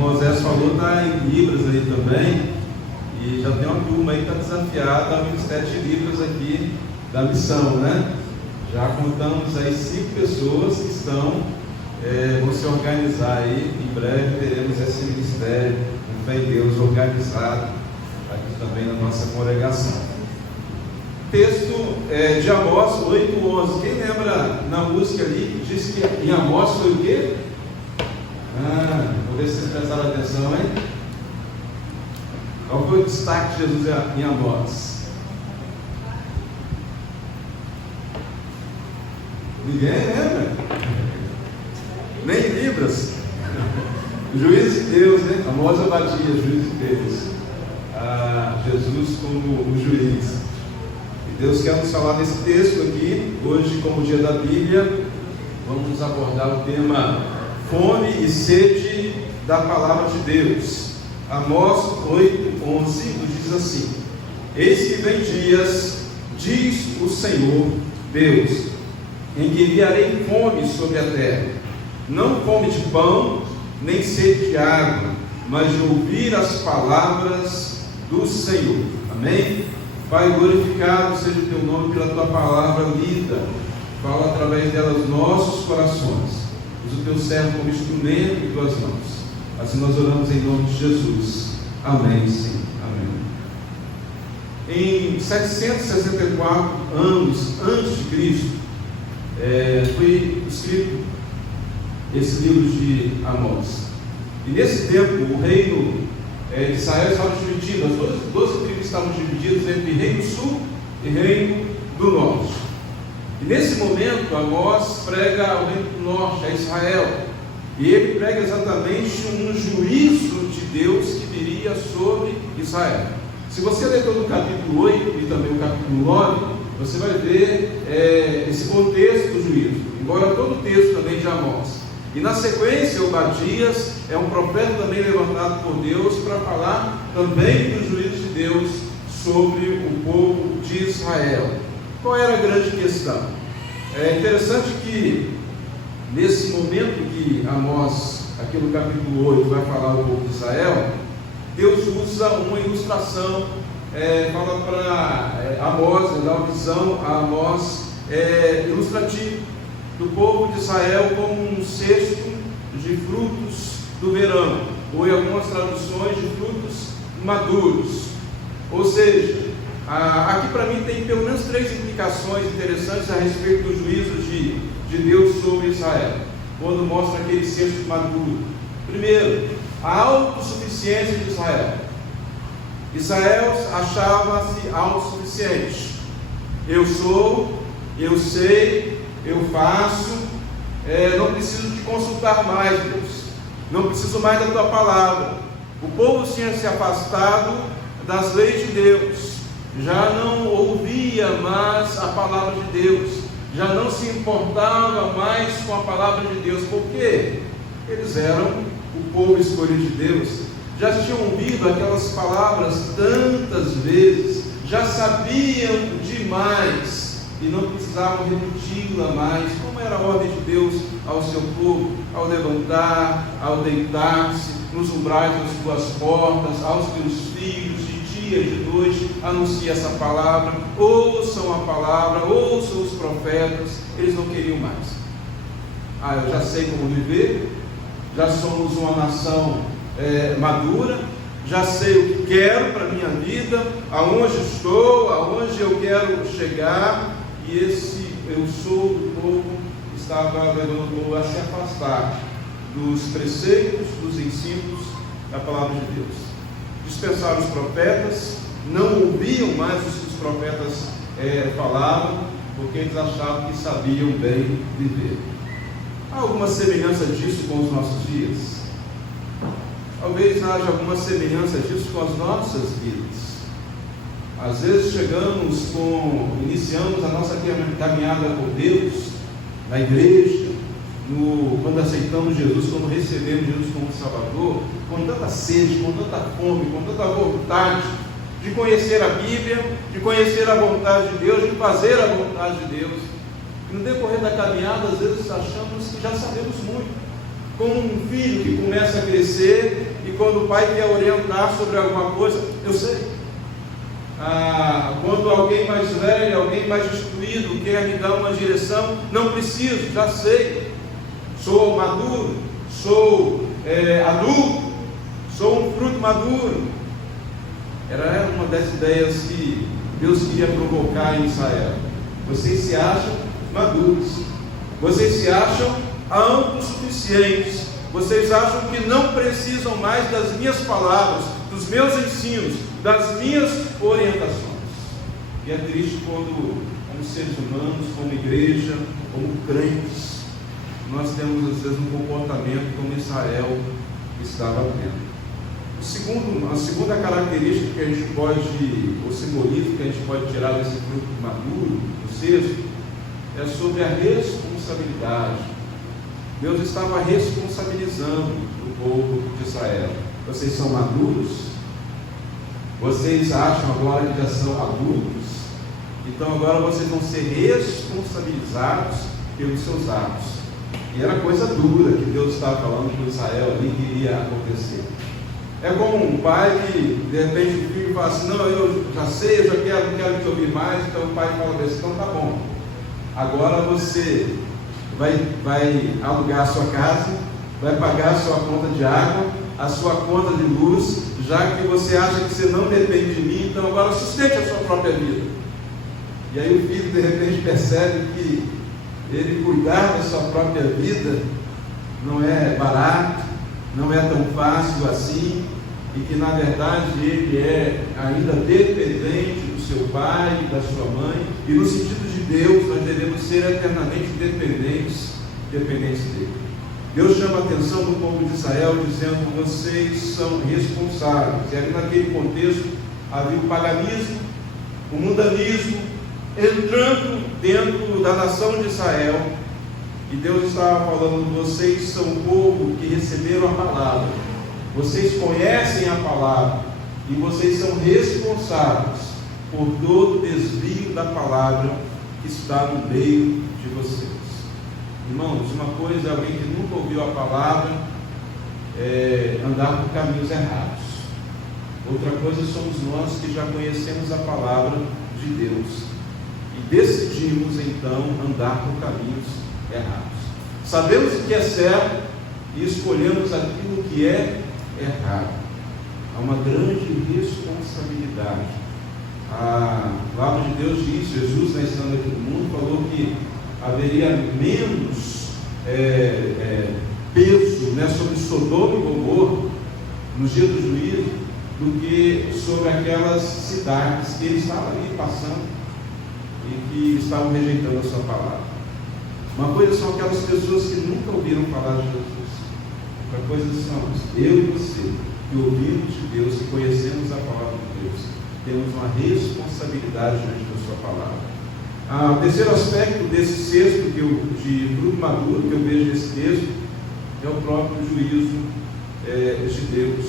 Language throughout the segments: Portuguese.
irmão Zé falou, está em Libras aí também, e já tem uma turma aí que está desafiada ao Ministério de Libras aqui da missão, né? Já contamos aí 5 pessoas que vão se organizar aí. Em breve teremos esse ministério, com fé em Deus, organizado aqui também na nossa congregação. Texto de Amós 8:11. Quem lembra na música ali, diz que em Amós foi o quê? Vou ver se vocês prestaram atenção, hein? Qual foi o destaque de Jesus em Amós? Ninguém lembra? Nem Libras. Juiz de Deus, né? Amós abatia, juiz de Deus. Jesus como o juiz. E Deus quer nos falar desse texto aqui. Hoje, como dia da Bíblia, vamos abordar o tema fome e sede da palavra de Deus. Amós 8:11 nos diz assim: Eis que vem dias, diz o Senhor Deus, em que enviarei fome sobre a terra, não fome de pão, nem sede de água, mas de ouvir as palavras do Senhor. Amém? Pai, glorificado seja o teu nome pela tua palavra lida. Fala através dela os nossos corações. Usa o teu servo como instrumento em tuas mãos. Assim nós oramos em nome de Jesus. Amém, Senhor. Amém. Em 764 anos antes de Cristo, foi escrito esse livro de Amós. E nesse tempo, o reino de Israel estava dividido, as 12 tribos estavam divididas entre reino sul e reino do norte. E nesse momento, Amós prega o reino do norte, a Israel. E ele prega exatamente um juízo de Deus que viria sobre Israel. Se você ler todo o capítulo 8 e também o capítulo 9, você vai ver esse contexto do juízo, embora todo o texto também de Amós. E na sequência, Obadias é um profeta também levantado por Deus para falar também do juízo de Deus sobre o povo de Israel. Qual era a grande questão? É interessante que nesse momento que Amós, aqui no capítulo 8, vai falar do povo de Israel, Deus usa uma ilustração, fala para Amós, dá uma visão a Amós ilustrativa do povo de Israel como um cesto de frutos do verão, ou em algumas traduções de frutos maduros. Ou seja, aqui para mim tem pelo menos 3 implicações interessantes a respeito do juízo de Deus sobre Israel, quando mostra aquele cesto maduro. Primeiro, a autossuficiência de Israel. Israel achava-se autossuficiente. Eu sou, eu sei, eu faço, não preciso te consultar mais, Deus, não preciso mais da tua palavra. O povo tinha se afastado das leis de Deus, já não ouvia mais a palavra de Deus, já não se importava mais com a palavra de Deus. Por quê? Eles eram o povo escolhido de Deus, já tinham ouvido aquelas palavras tantas vezes, já sabiam demais e não precisavam repeti-la mais, como era a ordem de Deus ao seu povo, ao levantar, ao deitar-se, nos umbrais das tuas portas, aos teus filhos, de dia e de noite, anuncia essa palavra, ouçam a palavra, ouçam os profetas. Eles não queriam mais. Eu já sei como viver, já somos uma nação madura, já sei o que quero para a minha vida, aonde estou, aonde eu quero chegar. E esse eu sou do povo estava levando o povo a se afastar dos preceitos, dos ensinos da palavra de Deus. Dispensaram os profetas, não ouviam mais o que os profetas falavam, porque eles achavam que sabiam bem viver. Há alguma semelhança disso com os nossos dias? Talvez haja alguma semelhança disso com as nossas vidas. Às vezes iniciamos a nossa caminhada por Deus, na igreja, quando aceitamos Jesus, quando recebemos Jesus como Salvador, com tanta sede, com tanta fome, com tanta vontade de conhecer a Bíblia, de conhecer a vontade de Deus, de fazer a vontade de Deus. E no decorrer da caminhada, às vezes achamos que já sabemos muito, como um filho que começa a crescer e quando o pai quer orientar sobre alguma coisa, eu sei. Quando alguém mais velho, alguém mais instruído quer me dar uma direção, não preciso, já sei. Sou maduro, sou adulto, sou um fruto maduro. Era uma das ideias que Deus queria provocar em Israel. Vocês se acham maduros, vocês se acham autossuficientes, vocês acham que não precisam mais das minhas palavras, dos meus ensinos, das minhas orientações. E é triste quando, como seres humanos, como igreja, como crentes, nós temos às vezes um comportamento como Israel estava tendo. A segunda característica que a gente pode, o simbolismo que a gente pode tirar desse fruto maduro, do sexto, é sobre a responsabilidade. Deus estava responsabilizando o povo de Israel. Vocês são maduros? Vocês acham agora que já são adultos? Então agora vocês vão ser responsabilizados pelos seus atos. E era coisa dura que Deus estava falando com Israel ali que iria acontecer. É como um pai que de repente o filho fala assim: não, eu já sei, eu já quero, não quero te ouvir mais. Então o pai fala assim: então tá bom, agora você vai alugar a sua casa, vai pagar a sua conta de água, a sua conta de luz, já que você acha que você não depende de mim, então agora sustente a sua própria vida. E aí o filho de repente percebe que ele cuidar da sua própria vida não é barato, não é tão fácil assim, e que na verdade ele é ainda dependente do seu pai e da sua mãe, e no sentido de Deus nós devemos ser eternamente dependentes dele. Deus chama a atenção do povo de Israel dizendo: vocês são responsáveis. E ali naquele contexto havia o paganismo, o mundanismo entrando dentro da nação de Israel. E Deus estava falando: vocês são o povo que receberam a palavra, vocês conhecem a palavra e vocês são responsáveis por todo o desvio da palavra que está no meio de vocês. Irmãos, uma coisa é alguém que nunca ouviu a palavra andar por caminhos errados. Outra coisa somos nós que já conhecemos a palavra de Deus e decidimos então andar por caminhos errados. Sabemos o que é certo e escolhemos aquilo que é errado. Há uma grande responsabilidade. A palavra de Deus diz, Jesus na estando aqui no mundo falou que haveria menos peso sobre Sodoma e Gomorra nos dias do juízo do que sobre aquelas cidades que ele estava ali passando e que estavam rejeitando a sua palavra. Uma coisa são aquelas pessoas que nunca ouviram falar de Jesus. Outra coisa são eu e você, que ouvimos de Deus, que conhecemos a palavra de Deus. Temos uma responsabilidade diante da sua palavra. O terceiro aspecto desse sexto de fruto maduro que eu vejo nesse texto é o próprio juízo de Deus.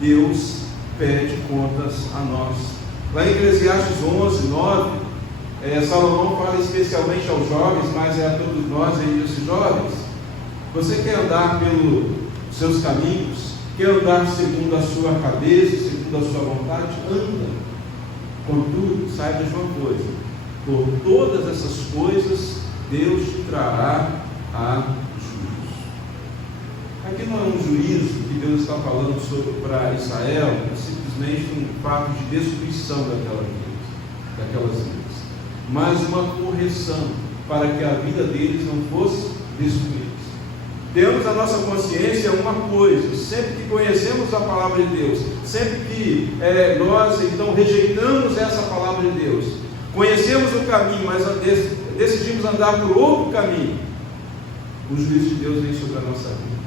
Deus pede contas a nós. Lá em Eclesiastes 11, 9, Salomão fala especialmente aos jovens, mas é a todos nós, ele diz: jovens, você quer andar pelos seus caminhos, quer andar segundo a sua cabeça, segundo a sua vontade? Anda. Contudo, saiba de uma coisa: por todas essas coisas Deus te trará a juízo. Aqui não é um juízo que Deus está falando para Israel, é simplesmente um fato de destruição daquelas vidas, mas uma correção para que a vida deles não fosse destruída. Temos a nossa consciência uma coisa: sempre que conhecemos a palavra de Deus, sempre que nós então rejeitamos essa palavra de Deus, conhecemos o caminho, mas decidimos andar por outro caminho, o juízo de Deus vem sobre a nossa vida.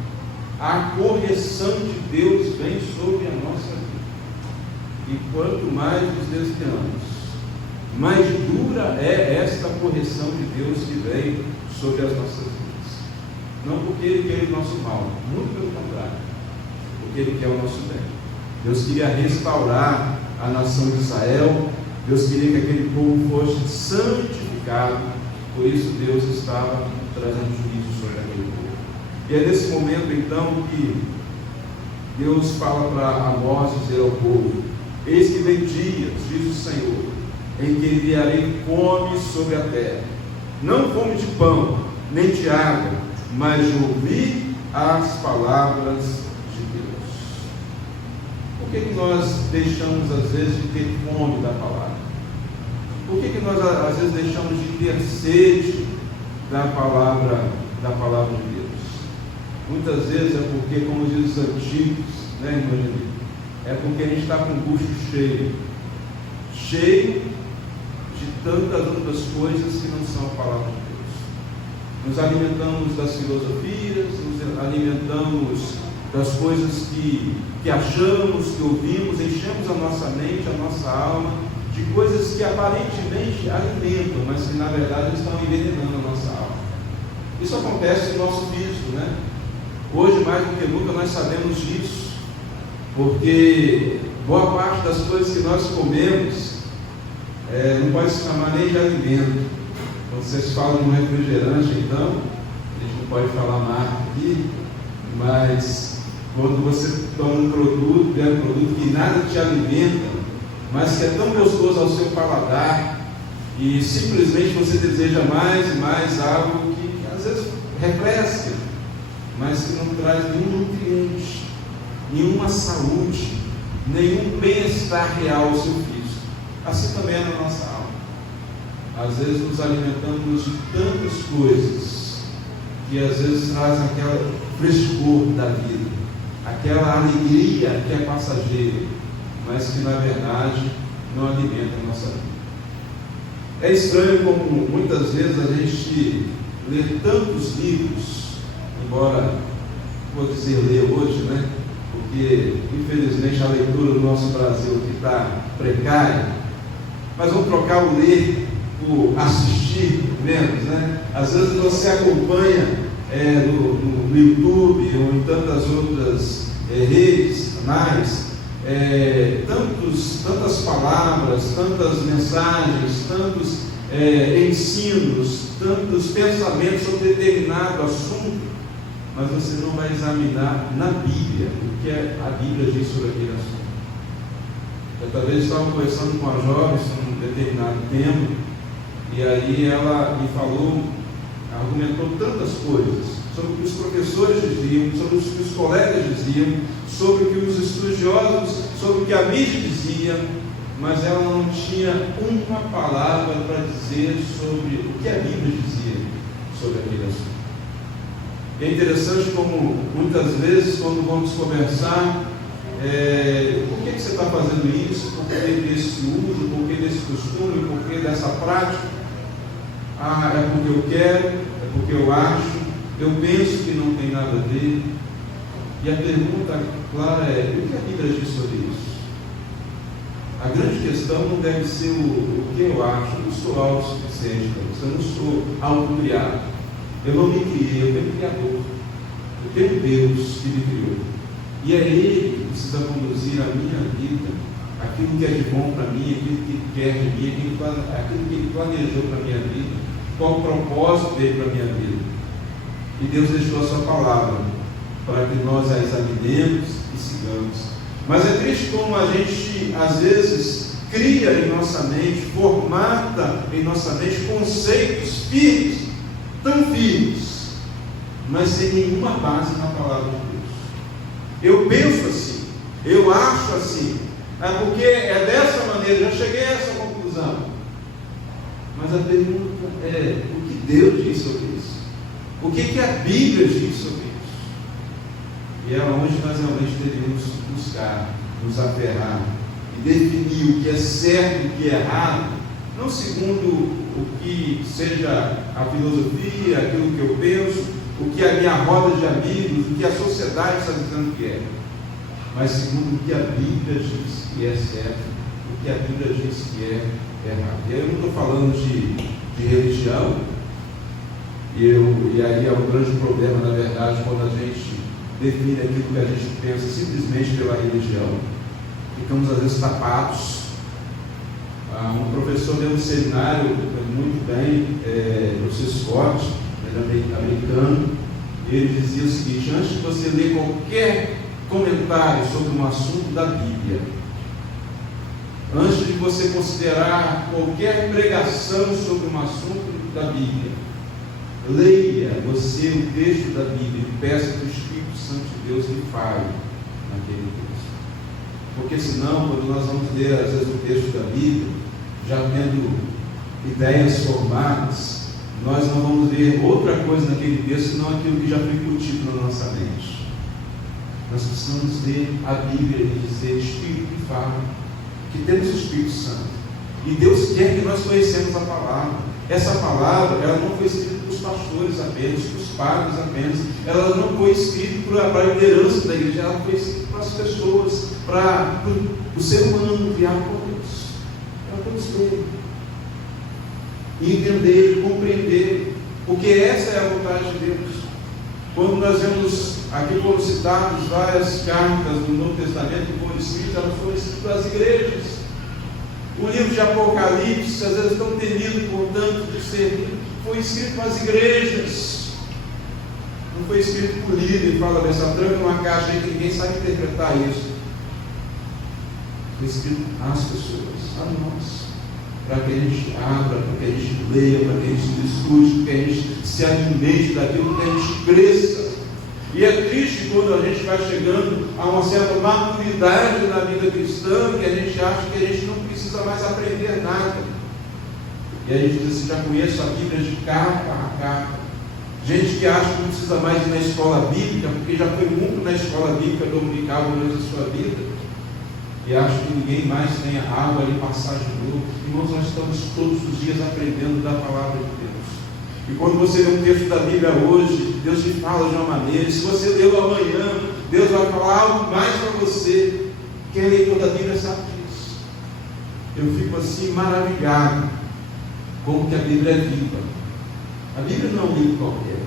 A correção de Deus vem sobre a nossa vida. E quanto mais nos desviamos, mais dura é esta correção de Deus que vem sobre as nossas vidas. Não porque Ele quer o nosso mal, muito pelo contrário, porque Ele quer o nosso bem. Deus queria restaurar a nação de Israel, Deus queria que aquele povo fosse santificado, por isso Deus estava trazendo juízo sobre aquele povo. E é nesse momento então que Deus fala para Amós dizer ao povo: eis que vem dias, diz o Senhor, em que enviarei fome sobre a terra, não fome de pão, nem de água, mas de ouvir as palavras de Deus. Por que nós deixamos às vezes de ter fome da palavra? Por que nós às vezes deixamos de ter sede da palavra de Deus? Muitas vezes é porque, como diz os antigos, né, irmã Janine? É porque a gente está com o bucho cheio de tantas outras coisas que não são a palavra de Deus. Nos alimentamos das filosofias, nos alimentamos das coisas que achamos, que ouvimos, enchemos a nossa mente, a nossa alma, de coisas que aparentemente alimentam, mas que na verdade estão envenenando a nossa alma. Isso acontece no nosso físico, né? Hoje, mais do que nunca, nós sabemos disso, porque boa parte das coisas que nós comemos não pode se chamar nem de alimento. Quando vocês falam de um refrigerante, então, a gente não pode falar marca aqui, mas quando você toma um produto que nada te alimenta, mas que é tão gostoso ao seu paladar, e simplesmente você deseja mais e mais algo que às vezes refresca, mas que não traz nenhum nutriente, nenhuma saúde, nenhum bem-estar real ao seu físico. Assim também é na nossa alma. Às vezes nos alimentamos de tantas coisas que às vezes trazem aquela frescor da vida, aquela alegria que é passageira, mas que na verdade não alimenta a nossa vida. É estranho como muitas vezes a gente lê tantos livros, embora, vou dizer ler hoje, né? Porque infelizmente a leitura do nosso Brasil aqui está precária, mas vamos trocar o ler por assistir menos, né? Às vezes você acompanha no YouTube ou em tantas outras redes, canais, tantas palavras, tantas mensagens, tantos ensinos, tantos pensamentos sobre determinado assunto, mas você não vai examinar na Bíblia o que a Bíblia diz sobre aquele assunto. Eu talvez estava conversando com a jovem sobre um determinado tema, e aí ela me falou, argumentou tantas coisas sobre o que os professores diziam, sobre o que os colegas diziam, sobre o que os estudiosos, sobre o que a mídia dizia, mas ela não tinha uma palavra para dizer sobre o que a Bíblia dizia sobre aquele assunto. É interessante como muitas vezes quando vamos conversar, por que você está fazendo isso, por que desse uso, por que desse costume, por que dessa prática? É porque eu quero, é porque eu acho, eu penso que não tem nada a ver. E a pergunta clara é: o que a Bíblia diz sobre isso? A grande questão não deve ser o que eu acho. Eu não sou autossuficiente para isso, eu não sou autocriado. Eu não me criei, eu tenho um Criador. Eu tenho Deus que me criou. E é Ele que precisa conduzir a minha vida, aquilo que é de bom para mim, aquilo que quer de mim, aquilo que Ele planejou para a minha vida, qual o propósito dele para a minha vida. E Deus deixou a sua palavra para que nós a examinemos e sigamos. Mas é triste como a gente às vezes cria em nossa mente, formata em nossa mente conceitos firmes, tão firmes, mas sem nenhuma base na palavra de Deus. Eu penso assim, eu acho assim, porque é dessa maneira, já cheguei a essa conclusão. Mas a pergunta é: o que Deus diz sobre isso? O que a Bíblia diz sobre isso? E é onde nós realmente devemos buscar, nos aferrar e definir o que é certo e o que é errado, não segundo o que seja a filosofia, aquilo que eu penso, o que a minha roda de amigos, o que a sociedade está dizendo que é, mas segundo o que a Bíblia diz que é certo, o que a Bíblia diz que é errado. E aí eu não estou falando de religião, e aí é um grande problema, na verdade, quando a gente define aquilo que a gente pensa simplesmente pela religião. Ficamos às vezes tapados. Um professor deu um seminário muito bem, o professor Scott, ele é americano, ele dizia o seguinte: antes de você ler qualquer comentário sobre um assunto da Bíblia, antes de você considerar qualquer pregação sobre um assunto da Bíblia, leia você o texto da Bíblia e peça que o Espírito Santo de Deus lhe fale naquele texto. Porque senão, quando nós vamos ler às vezes o texto da Bíblia, já tendo ideias formadas, nós não vamos ver outra coisa naquele texto senão aquilo que já foi incutido na nossa mente. Nós precisamos ler a Bíblia e dizer: Espírito que fala, que temos o Espírito Santo, e Deus quer que nós conhecemos a palavra. Essa palavra, ela não foi escrita para os pastores apenas, para os padres apenas, ela não foi escrita para a liderança da igreja, ela foi escrita para as pessoas, para o ser humano criado por Deus. Para todos lerem, entender, compreender, porque essa é a vontade de Deus. Quando nós vemos, aqui foram citadas várias cartas do Novo Testamento que foram escritas, elas foram escritas para as igrejas. O livro de Apocalipse, às vezes tão temido por tanto de ser, foi escrito para as igrejas. Não foi escrito por líder, fala dessa tranca uma caixa aí que ninguém sabe interpretar isso. Foi escrito às pessoas, a nós, para que a gente abra, para que a gente leia, para que a gente discute, para que a gente se alimente daquilo, para que a gente cresça. E é triste quando a gente vai chegando a uma certa maturidade na vida cristã, que a gente acha que a gente não precisa mais aprender nada. E a gente diz assim: já conheço a Bíblia de capa a capa. Gente que acha que não precisa mais ir na escola bíblica, porque já foi muito na escola bíblica dominical durante a sua vida, e acha que ninguém mais tem água ali passar de novo. Irmãos, nós estamos todos os dias aprendendo da palavra de Deus. E quando você lê um texto da Bíblia hoje, Deus te fala de uma maneira, e se você leu amanhã, Deus vai falar algo mais para você. Quem é leitor da Bíblia sabe disso. Eu fico assim maravilhado como que a Bíblia é viva. A Bíblia não é um livro qualquer.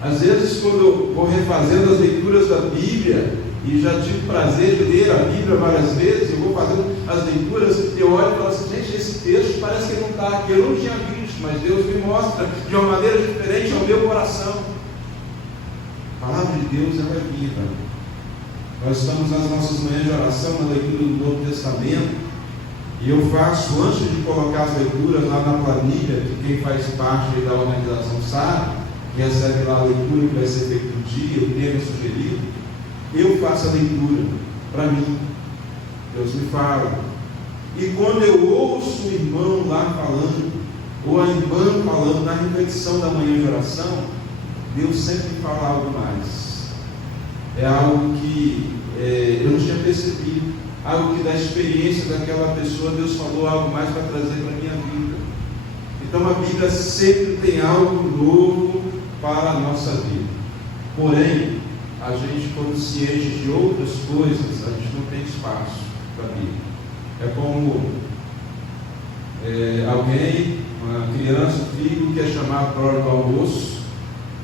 Às vezes, quando eu vou refazendo as leituras da Bíblia, e já tive o prazer de ler a Bíblia várias vezes, eu vou fazendo as leituras, eu olho e falo assim: gente, esse texto parece que não está aqui, eu não tinha visto, mas Deus me mostra de uma maneira diferente ao meu coração. A palavra de Deus, ela é viva. Nós estamos nas nossas manhãs de oração, na leitura do Novo Testamento, e eu faço, antes de colocar as leituras lá na planilha, que quem faz parte da organização sabe, que recebe lá a leitura que vai ser feita no dia, o tema sugerido, eu faço a leitura para mim. Deus me fala. E quando eu ouço o irmão lá falando, ou a irmã falando na reflexão da manhã de oração, Deus sempre fala algo mais. É algo que eu não tinha percebido, algo que da experiência daquela pessoa Deus falou algo mais para trazer para a minha vida. Então a Bíblia sempre tem algo novo para a nossa vida. Porém, a gente, quando ciente de outras coisas, a gente não tem espaço para a Bíblia. É como alguém, uma criança, um filho, que é chamado para a hora do almoço,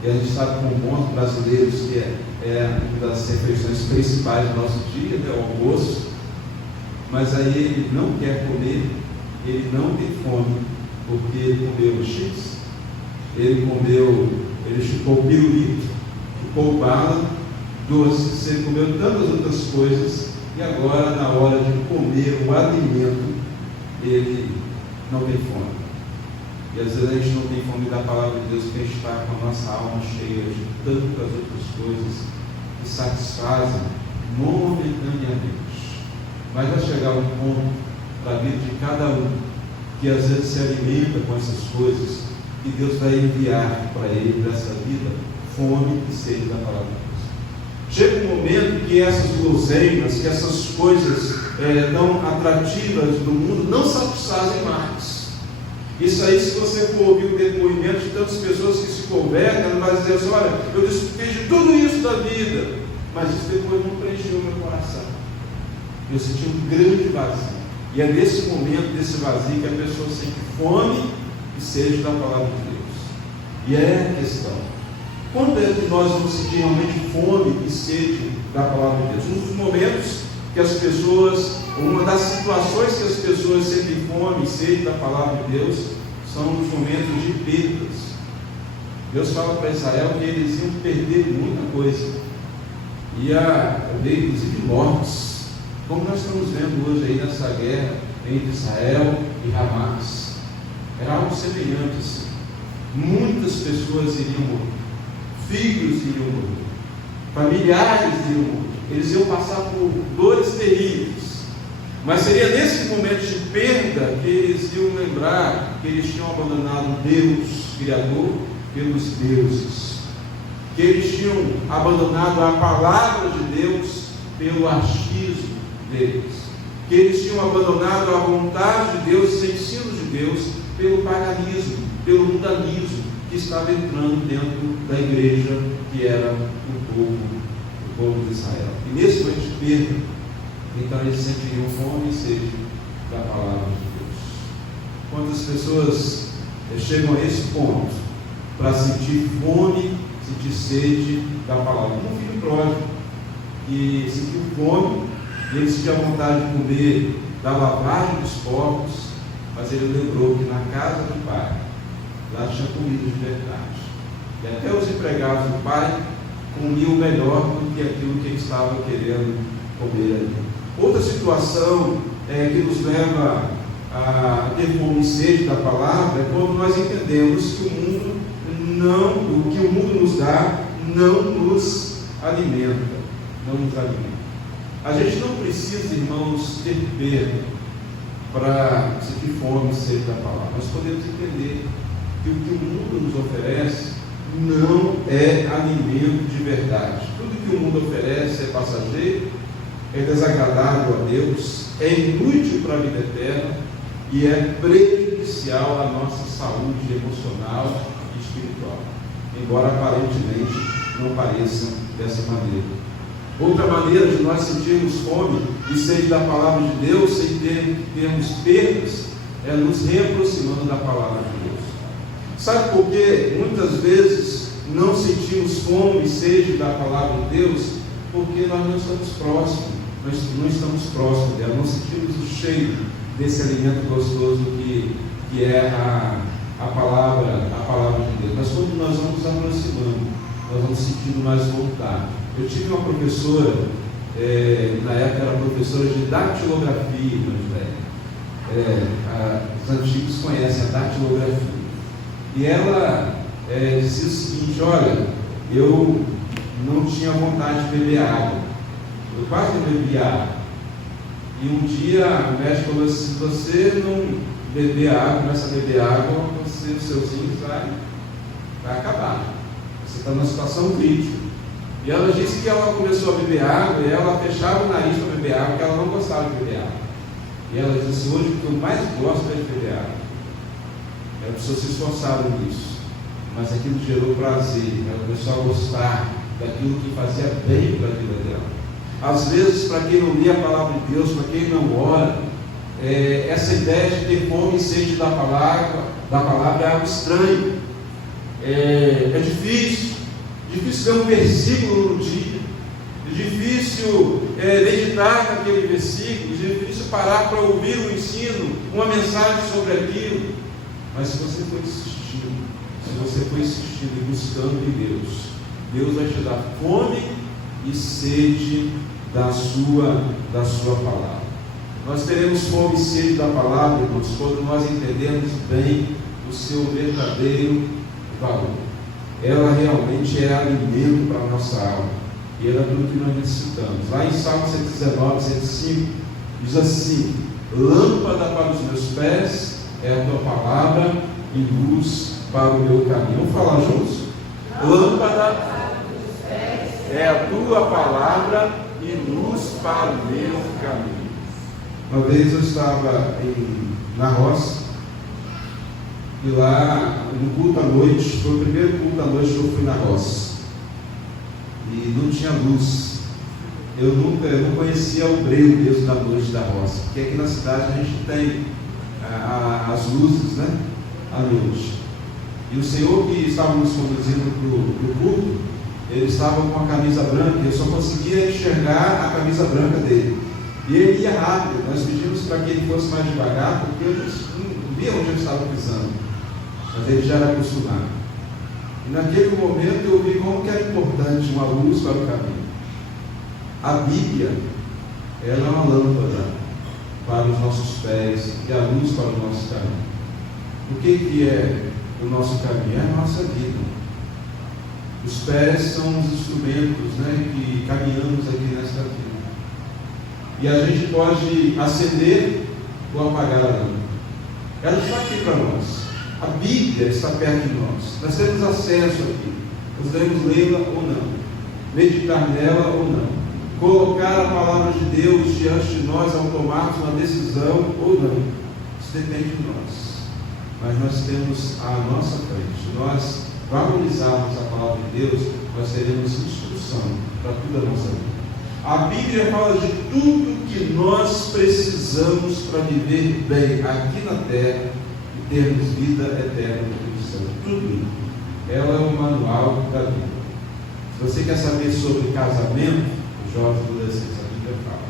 e a gente sabe como bons brasileiros que é uma das refeições principais do nosso dia, né, o almoço, mas aí ele não quer comer, ele não tem fome, porque ele comeu chips, ele chupou pirulito, chupou bala, doces, ele comeu tantas outras coisas, e agora, na hora de comer o alimento, ele não tem fome. E às vezes a gente não tem fome da palavra de Deus, porque a gente está com a nossa alma cheia de tantas outras coisas que satisfazem momentaneamente. Mas vai chegar um ponto para a vida de cada um, que às vezes se alimenta com essas coisas, e Deus vai enviar para ele, dessa vida, fome e sede da palavra de Deus. Chega um momento que essas guloseimas, que essas coisas tão atrativas do mundo não satisfazem mais. Isso aí, se você for ouvir o depoimento de tantas pessoas que se convertem, ela vai dizer assim: olha, eu desfiz de tudo isso da vida, mas isso depois não preencheu o meu coração. Eu senti um grande vazio. E é nesse momento, desse vazio, que a pessoa sente fome e sede da palavra de Deus. E é a questão: quando é que nós vamos sentir realmente fome e sede da palavra de Deus? Um dos momentos que as pessoas, uma das situações que as pessoas sentem fome e sede da palavra de Deus, são os momentos de perdas. Deus fala para Israel que eles iam perder muita coisa, ia haver inclusive mortes, como nós estamos vendo hoje aí nessa guerra entre Israel e Hamas. Era algo semelhante assim. Muitas pessoas iriam morrer, filhos iriam morrer, familiares iriam morrer, eles iam passar por dores terríveis. Mas seria nesse momento de perda que eles iam lembrar que eles tinham abandonado Deus, Criador, pelos deuses, que eles tinham abandonado a palavra de Deus pelo achismo deles, que eles tinham abandonado a vontade de Deus, os ensinos de Deus, pelo paganismo, pelo mundanismo que estava entrando dentro da igreja, que era o povo de Israel. E nesse momento de perda, então eles sentiriam fome e sede da palavra de Deus. Quando as pessoas chegam a esse ponto, para sentir fome, sentir sede da palavra, como um filho pródigo, que sentiu fome, e ele sentia vontade de comer da lavagem dos porcos, mas ele lembrou que na casa do pai, lá tinha comida de verdade, e até os empregados do pai comiam melhor do que aquilo que ele estava querendo comer ali. Outra situação que nos leva a ter fome e sede da palavra é quando nós entendemos que o que o mundo nos dá não nos alimenta, A gente não precisa, irmãos, ter perda para sentir fome e sede da palavra. Nós podemos entender que o que o mundo nos oferece não é alimento de verdade. Tudo que o mundo oferece é passageiro, é desagradável a Deus, é inútil para a vida eterna e é prejudicial à nossa saúde emocional e espiritual, embora aparentemente não pareça dessa maneira. Outra maneira de nós sentirmos fome e sede da palavra de Deus sem termos perdas é nos reaproximando da palavra de Deus. Sabe por quê? Muitas vezes não sentimos fome e sede da palavra de Deus porque nós não estamos próximos. Nós não estamos próximos dela, não sentimos o cheiro desse alimento gostoso que é a palavra de Deus. Mas quando nós vamos nos aproximando, nós vamos sentindo mais vontade. Eu tive uma professora, na época era professora de datilografia, os antigos conhecem a datilografia. E ela dizia o seguinte: olha, eu não tinha vontade de beber água. Eu quase não bebia água. E um dia o médico falou assim: se você não beber água, começa a beber água, os seus rins vai acabar. Você está numa situação crítica. E ela disse que ela começou a beber água e ela fechava o nariz para beber água, porque ela não gostava de beber água. E ela disse: hoje o que eu mais gosto é de beber água. As pessoas se esforçaram nisso, mas aquilo gerou prazer. Ela começou a gostar daquilo que fazia bem para a vida dela. Às vezes, para quem não lê a palavra de Deus, para quem não ora, essa ideia de ter fome e sede da palavra é algo estranho. É difícil ler um versículo no dia, é difícil meditar naquele versículo, é difícil parar para ouvir um ensino, uma mensagem sobre aquilo. Mas se você for insistindo e buscando em Deus, Deus vai te dar fome e sede da sua palavra. Nós teremos fome e sede da palavra, irmãos, quando nós entendemos bem o seu verdadeiro valor. Ela realmente é alimento para a nossa alma, e ela é tudo que nós necessitamos. Lá em Salmo 119, 105, diz assim: lâmpada para os meus pés é a tua palavra e luz para o meu caminho. Vamos falar juntos? Lâmpada é a tua palavra e luz para o meu caminho. Uma vez eu estava na roça, e lá no culto à noite, foi o primeiro culto à noite que eu fui na roça, e não tinha luz. Eu não conhecia o breu mesmo da noite da roça, porque aqui na cidade a gente tem as luzes, né, à noite. E o senhor que estava nos conduzindo para o culto, ele estava com a camisa branca, e eu só conseguia enxergar a camisa branca dele. E ele ia rápido. Nós pedimos para que ele fosse mais devagar, porque eu não via onde eu estava pisando. Mas ele já era acostumado. E naquele momento eu vi como que era importante uma luz para o caminho. A Bíblia, ela é uma lâmpada para os nossos pés e a luz para o nosso caminho. O que é o nosso caminho? É a nossa vida. Os pés são os instrumentos, que caminhamos aqui nesta vida. E a gente pode acender ou apagar a lâmpada. Ela está aqui para nós. A Bíblia está perto de nós. Nós temos acesso aqui. Podemos lê-la ou não. Meditar nela ou não. Colocar a palavra de Deus diante de nós ao tomarmos uma decisão ou não. Isso depende de nós. Mas nós temos à nossa frente. Nós valorizarmos a palavra de Deus, nós teremos instrução para toda a nossa vida. A Bíblia fala de tudo que nós precisamos para viver bem aqui na terra e termos vida eterna no céu. Tudo. Ela é o manual da vida. Se você quer saber sobre casamento, jovens e adolescentes, a Bíblia fala.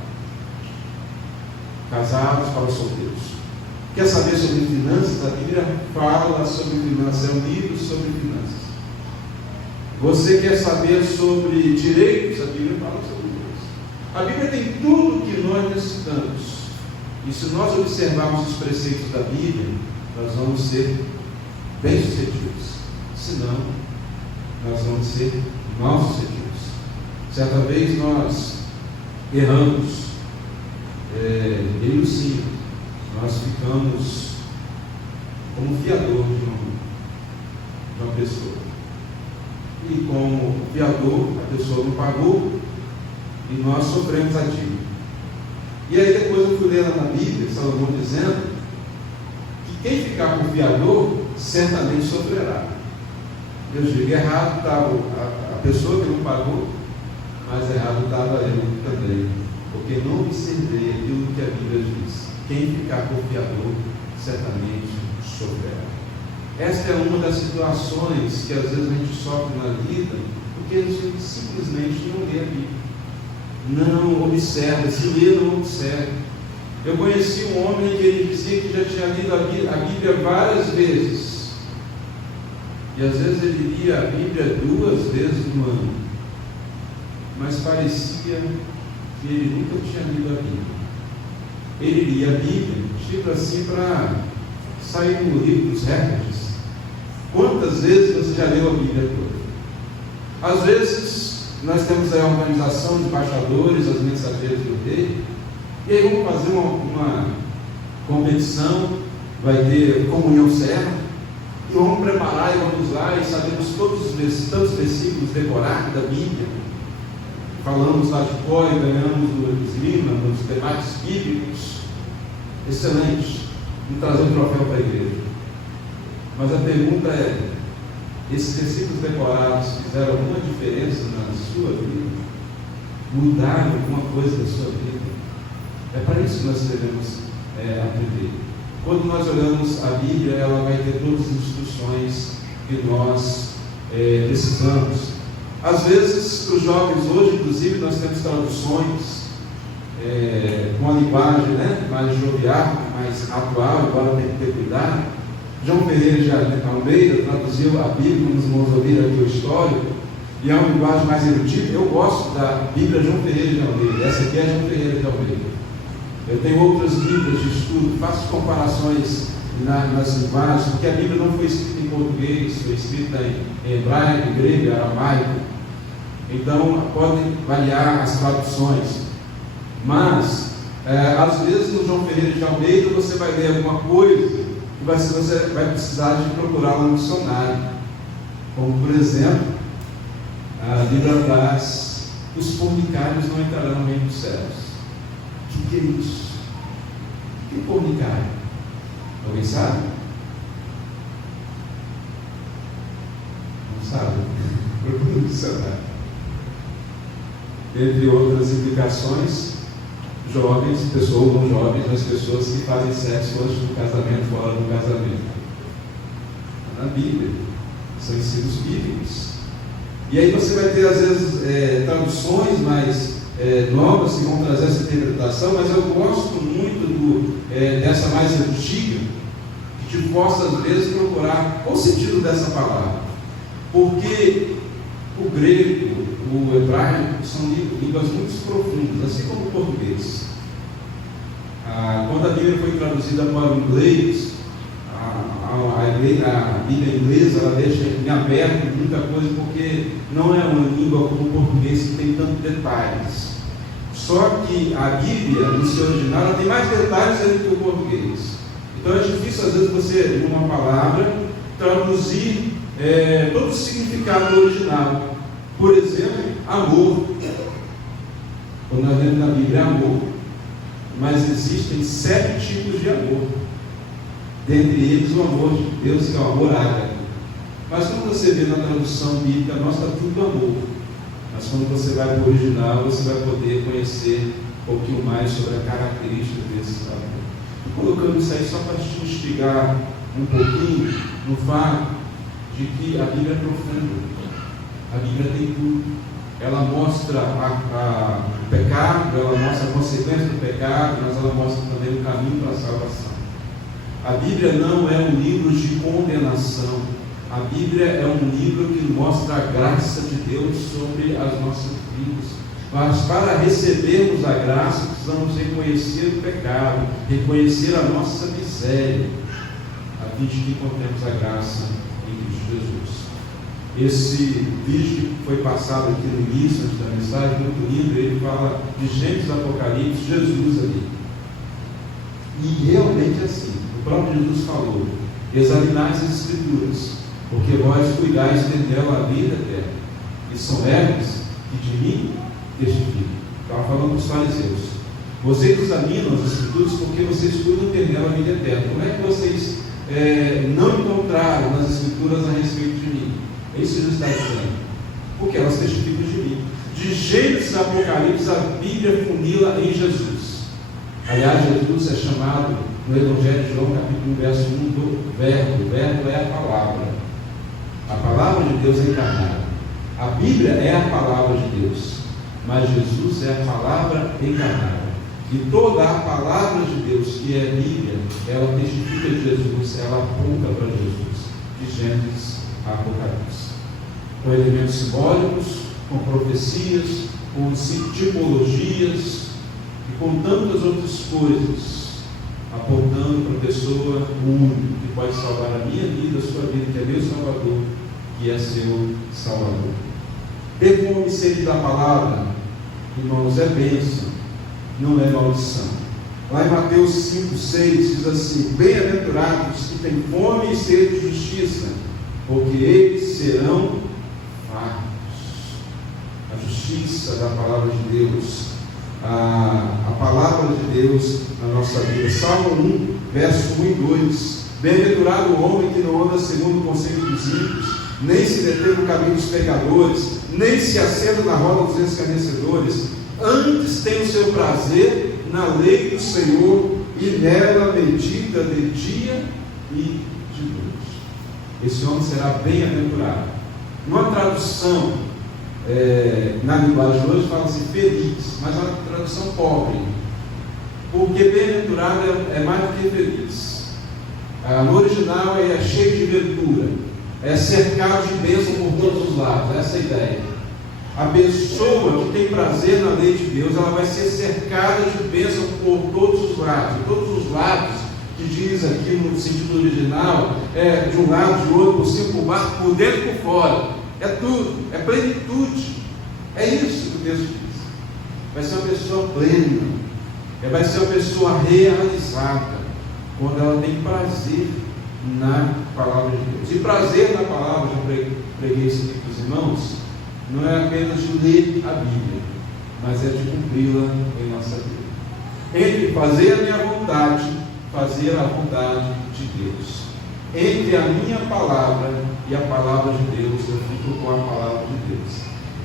Casados para os solteiros. Quer saber sobre finanças? A Bíblia fala sobre finanças. É um livro sobre finanças. Você quer saber sobre direitos? A Bíblia fala sobre isso. A Bíblia tem tudo o que nós necessitamos. E se nós observarmos os preceitos da Bíblia, nós vamos ser bem-sucedidos. Se não, nós vamos ser mal-sucedidos. Certa vez nós erramos, sim, nós ficamos como fiador de uma pessoa. E como fiador, a pessoa não pagou e nós sofremos a dívida. E aí depois eu fui ler na Bíblia, Salomão dizendo que quem ficar com o fiador certamente sofrerá. Eu digo, errado estava a pessoa que não pagou, mas errado estava eu também, porque não observei aquilo que a Bíblia diz. Quem ficar com o fiador certamente sofrerá. Esta é uma das situações que às vezes a gente sofre na vida, porque a gente simplesmente não lê a Bíblia. Não observa, se lê, não observa. Eu conheci um homem que ele dizia que já tinha lido a Bíblia várias vezes. E às vezes ele lia a Bíblia 2 vezes no ano. Mas parecia que ele nunca tinha lido a Bíblia. Ele lia a Bíblia, tipo assim, para sair no livro dos recordes. Quantas vezes você já leu a Bíblia toda? Às vezes nós temos a organização de embaixadores, as mensageiras do rei, e aí vamos fazer uma competição, vai ter comunhão serva, e vamos preparar e vamos lá, e sabemos todos os tantos versículos decorados da Bíblia, falamos lá de cor e ganhamos os livros, nos debates bíblicos, excelente, vamos trazer um troféu para a igreja. Mas a pergunta é, esses versículos decorados fizeram alguma diferença na sua vida? Mudaram alguma coisa da sua vida? É para isso que nós devemos aprender. Quando nós olhamos a Bíblia, ela vai ter todas as instruções que nós precisamos. Às vezes, para os jovens hoje, inclusive, nós temos traduções com a linguagem mais jovial, mais atual, embora tenha que ter cuidado. João Ferreira de Almeida traduziu a Bíblia, como os irmãos ouviram aqui o histórico, e é uma linguagem mais erudita. Eu gosto da Bíblia João Ferreira de Almeida. Essa aqui é João Ferreira de Almeida. Eu tenho outras Bíblias de estudo, faço comparações nas linguagens, porque a Bíblia não foi escrita em português, foi escrita em hebraico, grego, aramaico. Então, podem variar as traduções. Mas, às vezes, no João Ferreira de Almeida, você vai ler alguma coisa e você vai precisar de procurar um dicionário. Como, por exemplo, a Bíblia traz: os fornicários não entrarão no reino dos céus. O que é isso? O que é fornicário? Alguém sabe? Não sabe? Procura um dicionário. Entre outras implicações, jovens, pessoas não jovens, mas pessoas que fazem sexo antes do casamento, fora do casamento. Na Bíblia, são ensinos bíblicos. E aí você vai ter, às vezes, traduções mais novas que vão trazer essa interpretação, mas eu gosto muito dessa mais antiga, que te possa, às vezes, procurar qual o sentido dessa palavra. porque o grego, o hebraico, são línguas muito profundas, assim como o português. Quando a Bíblia foi traduzida para o inglês, a Bíblia inglesa ela deixa em aberto muita coisa, porque não é uma língua como o português que tem tantos detalhes. Só que a Bíblia, no seu original, ela tem mais detalhes do que o português. Então é difícil, às vezes, você, numa palavra, traduzir todo o significado do original. Por exemplo, amor. Quando nós lemos na Bíblia, é amor. Mas existem 7 tipos de amor. Dentre eles, o amor de Deus, que é o amor ágape. Mas quando você vê na tradução bíblica, nós está tudo amor. Mas quando você vai para o original, você vai poder conhecer um pouquinho mais sobre a característica desse amor. Estou colocando isso aí só para te instigar um pouquinho no fato de que a Bíblia é profunda. A Bíblia tem tudo. Ela mostra o pecado, ela mostra a consequência do pecado, mas ela mostra também o caminho para a salvação. A Bíblia não é um livro de condenação. A Bíblia é um livro que mostra a graça de Deus sobre as nossas vidas. Mas para recebermos a graça, precisamos reconhecer o pecado, reconhecer a nossa miséria, a fim de que encontremos a graça em Cristo Jesus. Esse vídeo que foi passado aqui no início da mensagem, muito lindo, ele fala de Gênesis, Apocalipse, Jesus ali. E realmente é assim, o próprio Jesus falou: examinai as Escrituras, porque vós cuidais de dela a vida eterna, e são elas que de mim testificam. Estava falando dos fariseus. Vocês examinam as Escrituras porque vocês cuidam ter nela a vida eterna. Como é que vocês não encontraram nas Escrituras a respeito de mim? É isso que Jesus está dizendo. Porque elas testificam de mim. De Gênesis a Apocalipse, a Bíblia funila em Jesus. Aliás, Jesus é chamado no Evangelho de João, capítulo 1, verso 1, do Verbo. O Verbo é a palavra. A palavra de Deus é encarnada. A Bíblia é a palavra de Deus, mas Jesus é a palavra encarnada. E toda a palavra de Deus, que é a Bíblia, ela testifica de Jesus, ela aponta para Jesus, de Gênesis a Apocalipse. Com elementos simbólicos, com profecias, com tipologias e com tantas outras coisas, apontando para a pessoa única que pode salvar a minha vida, a sua vida, que é meu Salvador, que é seu Salvador. Ter fome e sede da palavra, irmãos, é bênção, não é maldição. Lá em Mateus 5, 6 diz assim: bem-aventurados que têm fome e sede de justiça, porque eles serão fartos. A justiça da palavra de Deus, a palavra de Deus na nossa vida. Salmo 1, verso 1 e 2: bem-aventurado o homem que não anda segundo o conselho dos ímpios, nem se detém no caminho dos pecadores, nem se assenta na roda dos escarnecedores, antes tem o seu prazer na lei do Senhor, e nela medita de dia e de noite. Esse homem será bem-aventurado. Uma tradução na linguagem de hoje fala-se feliz, mas é uma tradução pobre, porque bem-aventurado é mais do que feliz. No original é cheio de ventura, é cercado de bênção por todos os lados. Essa é a ideia. A pessoa que tem prazer na lei de Deus, ela vai ser cercada de bênção por todos os lados. E todos os lados, que diz aqui no sentido original, de um lado, de outro, por cima, por baixo, por dentro e por fora. É tudo, é plenitude. É isso que o texto diz. Vai ser uma pessoa plena, vai ser uma pessoa realizada, quando ela tem prazer na palavra de Deus. E prazer na palavra, já preguei isso aqui para os irmãos, não é apenas de ler a Bíblia, mas é de cumpri-la em nossa vida. Entre fazer a minha vontade, fazer a vontade de Deus. Entre a minha palavra e a palavra de Deus, eu fico com a palavra de Deus.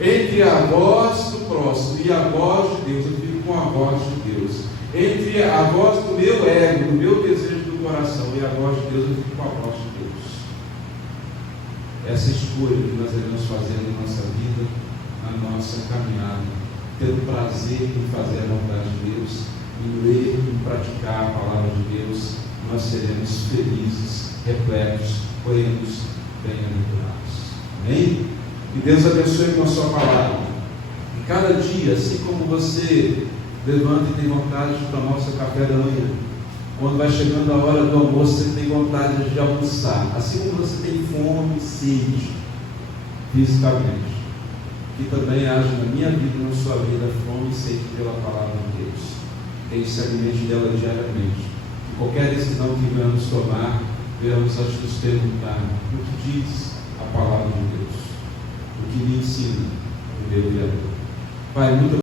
Entre a voz do próximo e a voz de Deus, eu fico com a voz de Deus. Entre a voz do meu ego, do meu desejo do coração e a voz de Deus, eu fico com a voz de Deus. Essa escolha que nós devemos fazer na nossa vida, na nossa caminhada, tendo prazer em fazer a vontade de Deus, em ler e praticar a palavra de Deus, nós seremos felizes, repletos, plenos, bem-aventurados. Amém? Que Deus abençoe com a sua palavra. E cada dia, assim como você levanta e tem vontade de tomar o seu café da manhã, quando vai chegando a hora do almoço, você tem vontade de almoçar, assim como você tem fome e sede fisicamente, que também haja na minha vida e na sua vida fome e sede pela palavra de Deus. Que a gente se alimente dela diariamente. Que qualquer decisão que venhamos tomar, venhamos antes nos perguntar o que diz a palavra de Deus, o que me ensina o meu Criador. Pai, muito